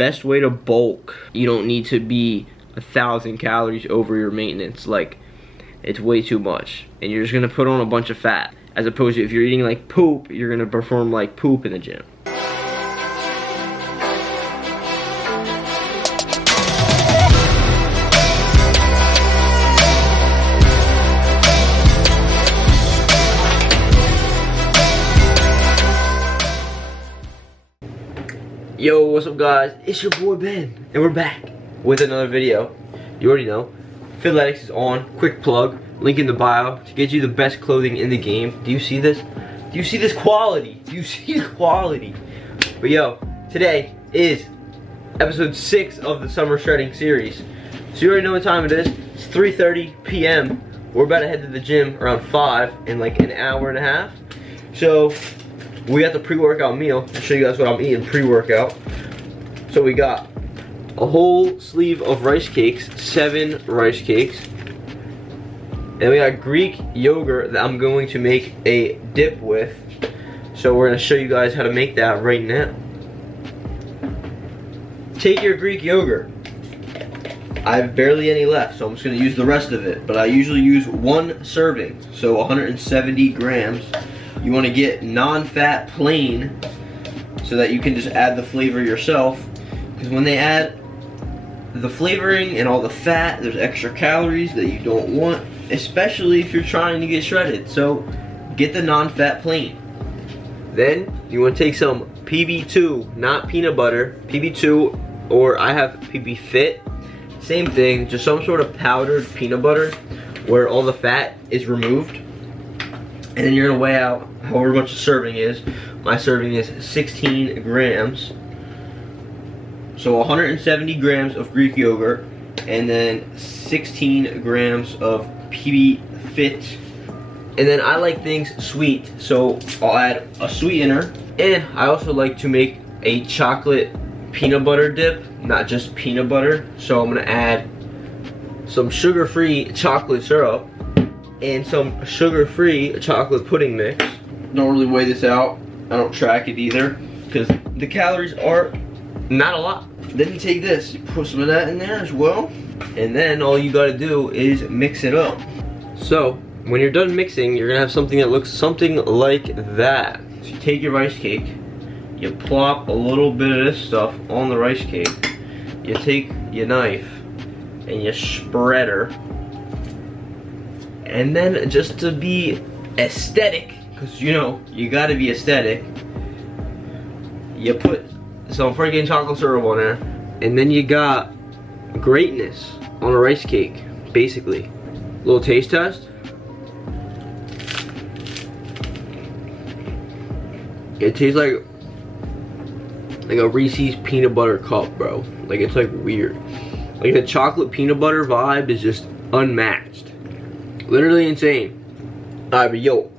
best way to bulk, you don't need to be 1,000 calories over your maintenance. Like, it's way too much, and you're just gonna put on a bunch of fat, as opposed to if you're eating like poop, you're gonna perform like poop in the gym. Yo, what's up guys? It's your boy Ben, and we're back with another video. You already know, Fithletics is on. Quick plug, link in the bio to get you the best clothing in the game. Do you see this? Do you see this quality? Do you see the quality? But yo, today is episode 6 of the summer shredding series. So you already know what time it is. It's 3:30 p.m. We're about to head to the gym around 5 in like an hour and a half. So we got the pre-workout meal. I'll show you guys what I'm eating pre-workout. So we got a whole sleeve of rice cakes, 7 rice cakes. And we got Greek yogurt that I'm going to make a dip with. So we're gonna show you guys how to make that right now. Take your Greek yogurt. I have barely any left, so I'm just gonna use the rest of it. But I usually use 1 serving, so 170 grams. You want to get non-fat plain so that you can just add the flavor yourself, because when they add the flavoring and all the fat, there's extra calories that you don't want, especially if you're trying to get shredded. So get the non-fat plain. Then you want to take some PB2, not peanut butter, PB2, or I have PB Fit, same thing, just some sort of powdered peanut butter where all the fat is removed. And then you're gonna weigh out however much a serving is. My serving is 16 grams. So 170 grams of Greek yogurt, and then 16 grams of PB Fit. And then I like things sweet, so I'll add a sweetener. And I also like to make a chocolate peanut butter dip, not just peanut butter. So I'm gonna add some sugar-free chocolate syrup and some sugar-free chocolate pudding mix. Don't really weigh this out. I don't track it either, because the calories are not a lot. Then you take this, you put some of that in there as well, and then all you gotta do is mix it up. So when you're done mixing, you're gonna have something that looks something like that. So you take your rice cake, you plop a little bit of this stuff on the rice cake, you take your knife and you spread her. And then just to be aesthetic, because you know, you gotta be aesthetic, you put some freaking chocolate syrup on there, and then you got greatness on a rice cake, basically. Little taste test. It tastes like a Reese's peanut butter cup, bro. Like, it's like weird. Like, the chocolate peanut butter vibe is just unmatched. Literally insane. Alright, but yo,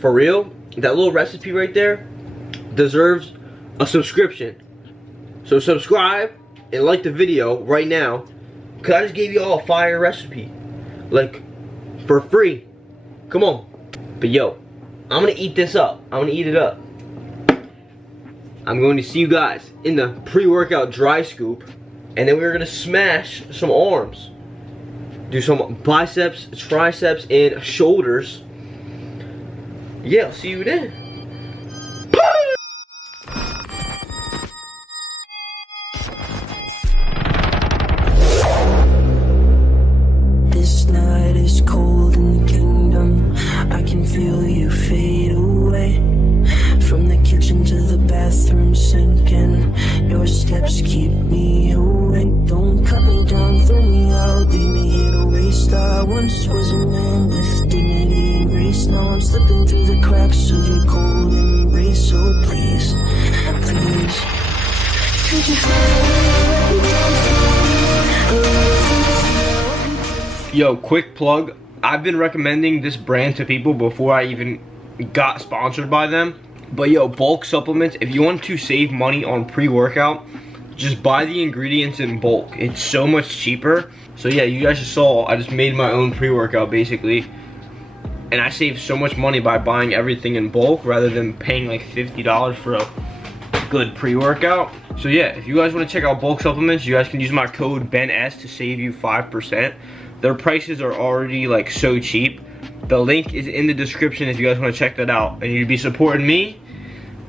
for real, that little recipe right there deserves a subscription. So subscribe and like the video right now, because I just gave you all a fire recipe. Like, for free. Come on. But yo, I'm gonna eat this up. I'm gonna eat it up. I'm going to see you guys in the pre-workout dry scoop, and then we're gonna smash some arms. Do some biceps, triceps, and shoulders. Yeah, I'll see you then. This night is cold in the kingdom. I can feel you fade away. From the kitchen to the bathroom sinking. Your steps keep me awake. Don't cut me down, throw me out, leave me here to waste. I once was a man with dignity and grace. Now I'm slipping through the cracks of your cold embrace. So please, please, could you fly? Yo, quick plug. I've been recommending this brand to people before I even got sponsored by them. But yo, bulk supplements, if you want to save money on pre-workout, just buy the ingredients in bulk. It's so much cheaper. So yeah, you guys just saw, I just made my own pre-workout basically. And I saved so much money by buying everything in bulk rather than paying like $50 for a good pre-workout. So yeah, if you guys want to check out bulk supplements, you guys can use my code BENS to save you 5%. Their prices are already like so cheap. The link is in the description if you guys want to check that out, and you'd be supporting me,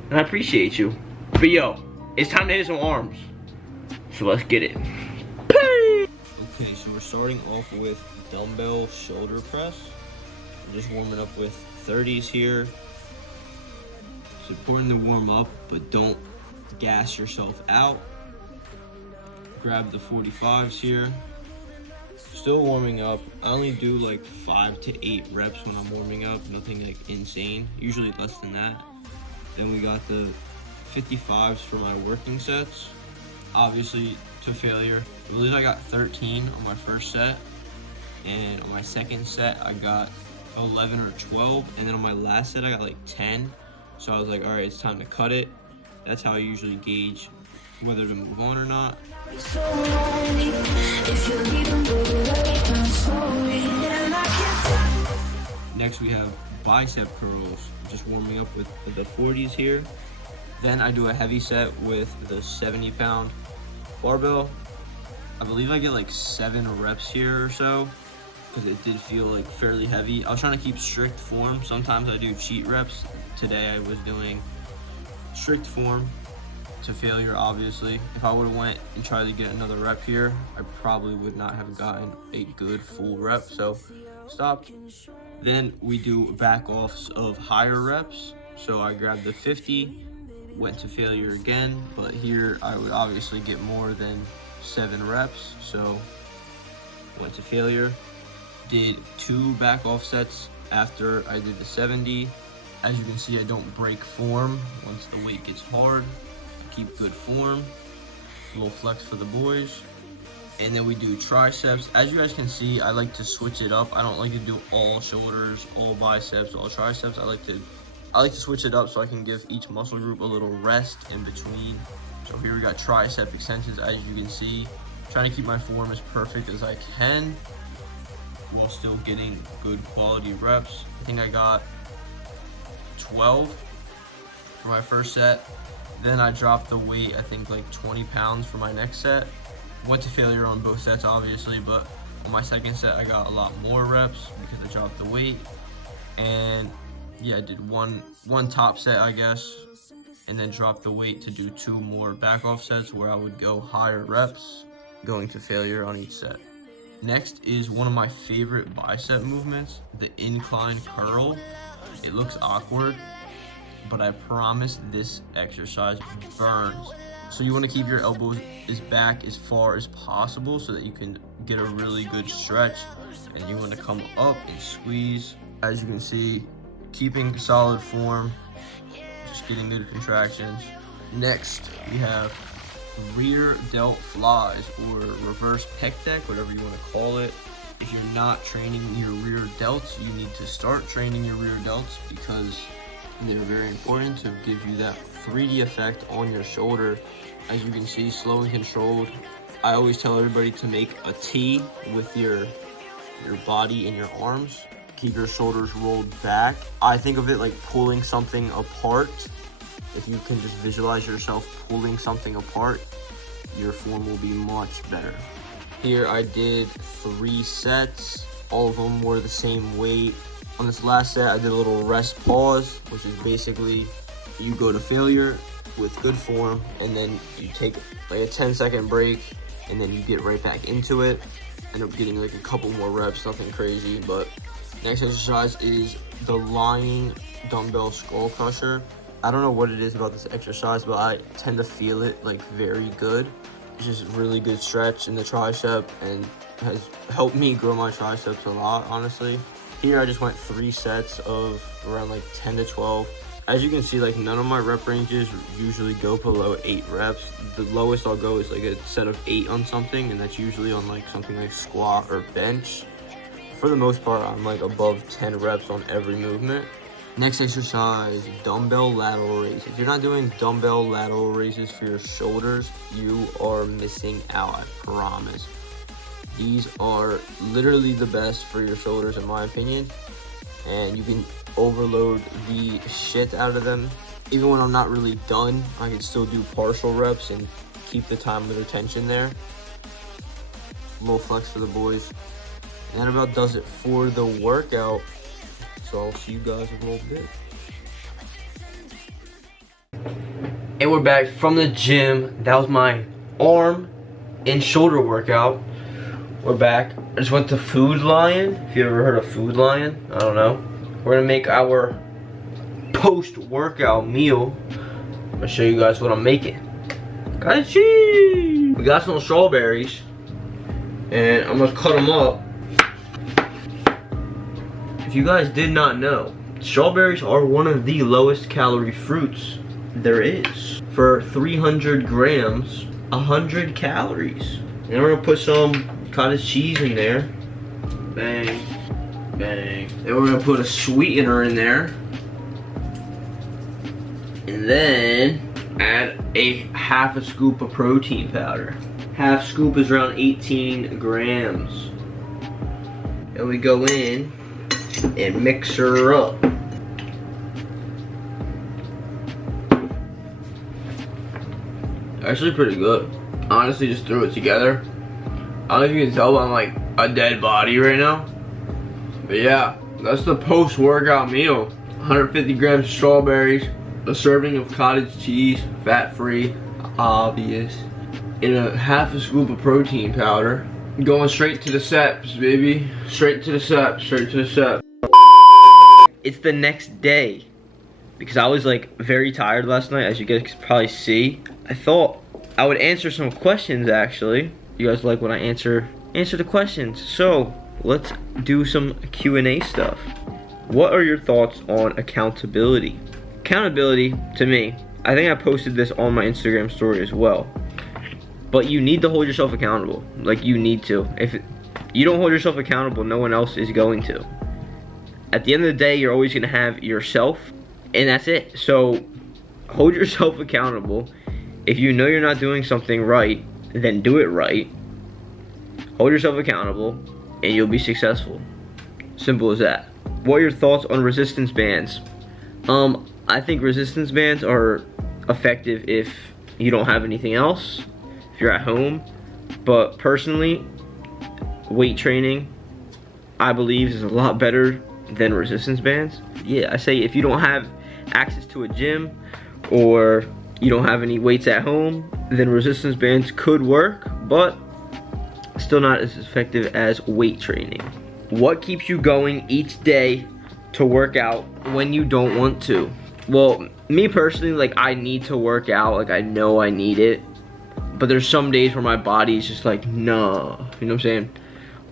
and I appreciate you. But yo, it's time to hit some arms, so let's get it. Okay, so we're starting off with dumbbell shoulder press. I'm just warming up with 30s here. It's important to warm up, but don't gas yourself out. Grab the 45s here. Still warming up. I only do like 5 to 8 reps when I'm warming up, nothing like insane, usually less than that. Then we got the 55s for my working sets. Obviously to failure. I believe I got 13 on my first set, and on my second set I got 11 or 12, and then on my last set I got like 10. So I was like, all right, it's time to cut it. That's how I usually gauge whether to move on or not. Next we have bicep curls, just warming up with the 40s here. Then I do a heavy set with the 70-pound barbell. I believe I get like 7 reps here or so, because it did feel like fairly heavy. I was trying to keep strict form. Sometimes I do cheat reps. Today I was doing strict form to failure, obviously. If I would have went and tried to get another rep here, I probably would not have gotten a good full rep, so stopped. Then we do back offs of higher reps. So I grabbed the 50, went to failure again, but here I would obviously get more than 7 reps, so went to failure. Did 2 back off sets after I did the 70. As you can see, I don't break form once the weight gets hard. I keep good form. A little flex for the boys. And then we do triceps. As you guys can see, I like to switch it up. I don't like to do all shoulders, all biceps, all triceps. I like to switch it up so I can give each muscle group a little rest in between. So here we got tricep extensions, as you can see. Trying to keep my form as perfect as I can while still getting good quality reps. I think I got 12 for my first set. Then I dropped the weight, I think like 20 pounds for my next set. Went to failure on both sets, obviously, but on my second set I got a lot more reps because I dropped the weight. And yeah, I did one top set, I guess, and then dropped the weight to do 2 more back off sets where I would go higher reps, going to failure on each set. Next is one of my favorite bicep movements, the incline curl. It looks awkward, but I promise this exercise burns. So you want to keep your elbows back as far as possible so that you can get a really good stretch, and you want to come up and squeeze. As you can see, keeping solid form, just getting good contractions. Next, we have rear delt flies, or reverse pec deck, whatever you want to call it. If you're not training your rear delts, you need to start training your rear delts because they're very important to give you that 3D effect on your shoulder. As you can see, slow and controlled. I always tell everybody to make a T with your body and your arms. Keep your shoulders rolled back. I think of it like pulling something apart. If you can just visualize yourself pulling something apart, your form will be much better. Here I did 3 sets. All of them were the same weight. On this last set, I did a little rest pause, which is basically you go to failure with good form, and then you take like a 10-second break, and then you get right back into it. End up getting like a couple more reps, nothing crazy. But next exercise is the lying dumbbell skull crusher. I don't know what it is about this exercise, but I tend to feel it like very good. It's just really good stretch in the tricep and has helped me grow my triceps a lot, honestly. Here I just went 3 sets of around like 10 to 12. As you can see, like none of my rep ranges usually go below 8 reps. The lowest I'll go is like a set of 8 on something, and that's usually on like something like squat or bench. For the most part, I'm like above 10 reps on every movement. Next exercise, dumbbell lateral raises. If you're not doing dumbbell lateral raises for your shoulders, you are missing out, I promise. These are literally the best for your shoulders in my opinion, and you can overload the shit out of them even when I'm not really done, I can still do partial reps and keep the time of retention there. A little flex for the boys. And that about does it for the workout. So I'll see you guys in a little bit. And we're back from the gym. That was my arm and shoulder workout. We're back. I just went to Food Lion. If you ever heard of Food Lion, I don't know. We're gonna make our post-workout meal. I'm gonna show you guys what I'm making. Got cheese. We got some strawberries, and I'm gonna cut them up. If you guys did not know, strawberries are one of the lowest calorie fruits there is. For 300 grams, 100 calories. And we're gonna put some cottage cheese in there. Bang, bang. Then we're gonna put a sweetener in there. And then add a half a scoop of protein powder. Half scoop is around 18 grams. And we go in and mix her up. Actually pretty good. Honestly, just threw it together. I don't know if you can tell, but I'm like a dead body right now. But yeah, that's the post-workout meal. 150 grams of strawberries, a serving of cottage cheese, fat-free, obvious, and a half a scoop of protein powder. Going straight to the seps, baby. Straight to the seps, straight to the seps. It's the next day, because I was like very tired last night, as you guys can probably see. I thought I would answer some questions actually. You guys like when I answer the questions. So let's do some Q&A stuff. What are your thoughts on accountability? Accountability, to me, I think I posted this on my Instagram story as well. But you need to hold yourself accountable. Like, you need to. If you don't hold yourself accountable, no one else is going to. At the end of the day, you're always gonna have yourself, and that's it. So hold yourself accountable. If you know you're not doing something right, then do it right. Hold yourself accountable, and you'll be successful. Simple as that. What are your thoughts on resistance bands? I think resistance bands are effective if you don't have anything else, if you're at home. But personally, weight training, I believe, is a lot better than resistance bands. Yeah, I say if you don't have access to a gym or you don't have any weights at home, then resistance bands could work, but still not as effective as weight training. What keeps you going each day to work out when you don't want to? Well, me personally, like, I need to work out, like, I know I need it, but there's some days where my body is just like, nah, you know what I'm saying?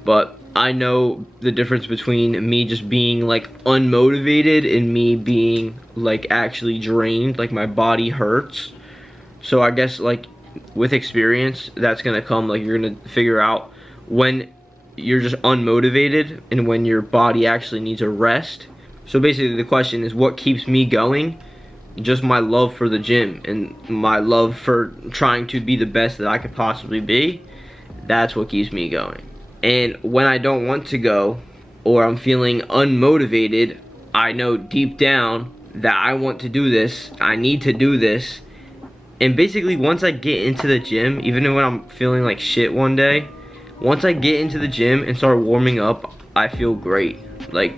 But I know the difference between me just being like unmotivated and me being like actually drained, like my body hurts. So I guess like with experience, that's gonna come, like you're gonna figure out when you're just unmotivated and when your body actually needs a rest. So basically the question is, what keeps me going? Just my love for the gym and my love for trying to be the best that I could possibly be. That's what keeps me going. And when I don't want to go, or I'm feeling unmotivated, I know deep down that I want to do this, I need to do this. And basically once I get into the gym, even when I'm feeling like shit one day, once I get into the gym and start warming up, I feel great. Like,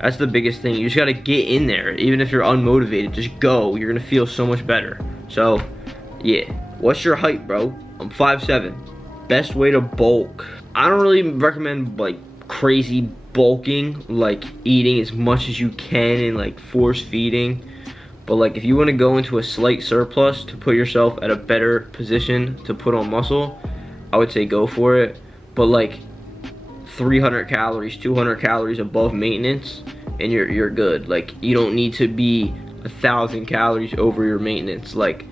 that's the biggest thing. You just gotta get in there. Even if you're unmotivated, just go. You're gonna feel so much better. So, yeah. What's your height, bro? I'm 5'7". Best way to bulk. I don't really recommend like crazy bulking, like eating as much as you can and like force feeding. But like if you want to go into a slight surplus to put yourself at a better position to put on muscle, I would say go for it. But like 300 calories, 200 calories above maintenance and you're good. Like you don't need to be 1,000 calories over your maintenance. Like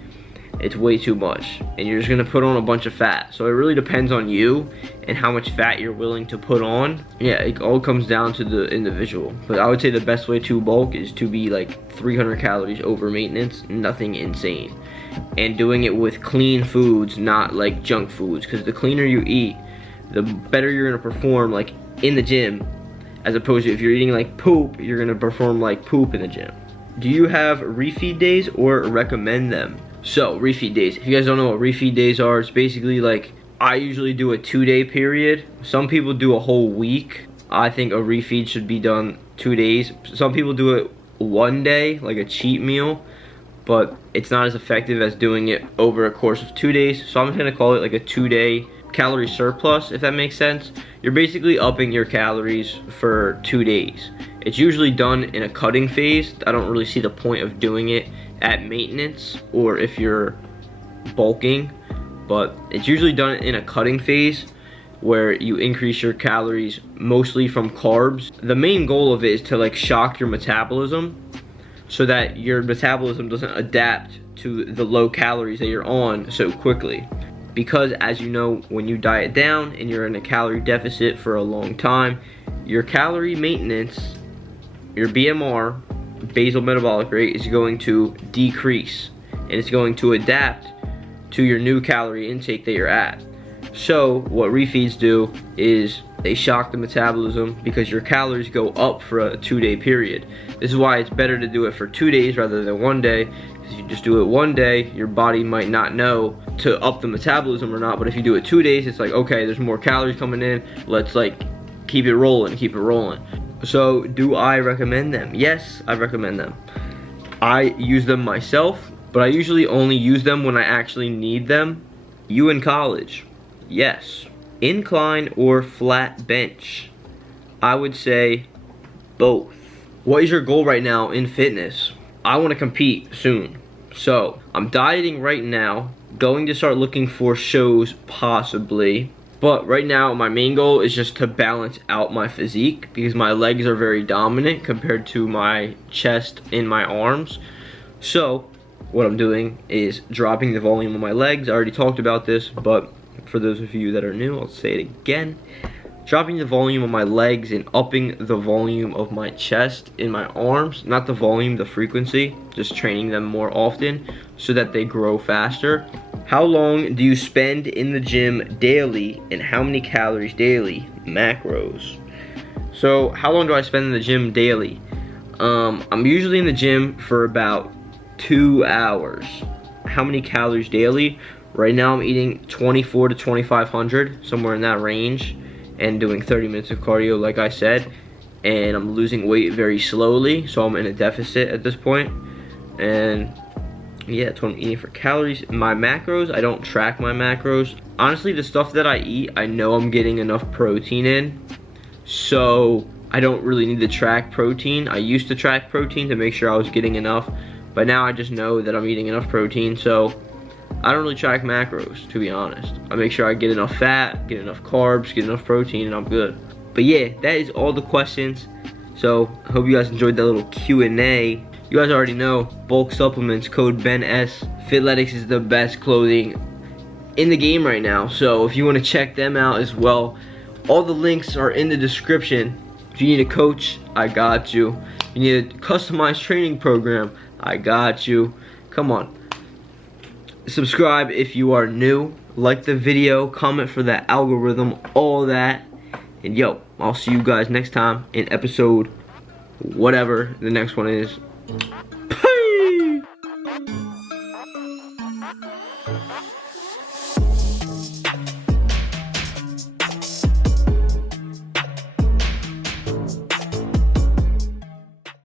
it's way too much and you're just gonna put on a bunch of fat. So it really depends on you and how much fat you're willing to put on. Yeah, it all comes down to the individual. But I would say the best way to bulk is to be like 300 calories over maintenance, nothing insane. And doing it with clean foods, not like junk foods, because the cleaner you eat, the better you're gonna perform like in the gym, as opposed to if you're eating like poop, you're gonna perform like poop in the gym. Do you have refeed days or recommend them? So, refeed days. If you guys don't know what refeed days are, it's basically like, I usually do a 2-day period. Some people do a whole week. I think a refeed should be done 2 days. Some people do it 1 day, like a cheat meal, but it's not as effective as doing it over a course of 2 days. So I'm just gonna call it like a 2-day calorie surplus, if that makes sense. You're basically upping your calories for 2 days. It's usually done in a cutting phase. I don't really see the point of doing it at maintenance or if you're bulking, but it's usually done in a cutting phase where you increase your calories mostly from carbs. The main goal of it is to like shock your metabolism so that your metabolism doesn't adapt to the low calories that you're on so quickly. Because as you know, when you diet down and you're in a calorie deficit for a long time, your calorie maintenance, your BMR, basal metabolic rate, is going to decrease, and it's going to adapt to your new calorie intake that you're at. So what refeeds do is they shock the metabolism because your calories go up for a 2-day period. This is why it's better to do it for 2 days rather than 1 day. If you just do it 1 day, your body might not know to up the metabolism or not, but if you do it 2 days, it's like, okay, there's more calories coming in, let's like keep it rolling. So do I recommend them? Yes, I recommend them. I use them myself, but I usually only use them when I actually need them. You in college? Yes. Incline or flat bench? I would say both. What is your goal right now in fitness? I want to compete soon. So I'm dieting right now, going to start looking for shows possibly. But right now my main goal is just to balance out my physique because my legs are very dominant compared to my chest and my arms. So what I'm doing is dropping the volume of my legs. I already talked about this, but for those of you that are new, I'll say it again. Dropping the volume of my legs and upping the volume of my chest and my arms. Not the volume, the frequency. Just training them more often so that they grow faster. How long do you spend in the gym daily and how many calories daily? Macros. So how long do I spend in the gym daily? I'm usually in the gym for about 2 hours. How many calories daily? Right now I'm eating 24 to 2,500, somewhere in that range, and doing 30 minutes of cardio like I said, and I'm losing weight very slowly, so I'm in a deficit at this point. And yeah, that's what I'm eating for calories. My macros, I don't track my macros. Honestly, the stuff that I eat, I know I'm getting enough protein in, so I don't really need to track protein. I used to track protein to make sure I was getting enough, but now I just know that I'm eating enough protein, so I don't really track macros, to be honest. I make sure I get enough fat, get enough carbs, get enough protein, and I'm good. But yeah, that is all the questions. So I hope you guys enjoyed that little Q&A. You guys already know, bulk supplements, code BENS. Fitletics is the best clothing in the game right now. So if you want to check them out as well, all the links are in the description. If you need a coach, I got you. If you need a customized training program, I got you. Come on. Subscribe if you are new. Like the video, comment for that algorithm, all that. And yo, I'll see you guys next time in episode whatever the next one is. Peace!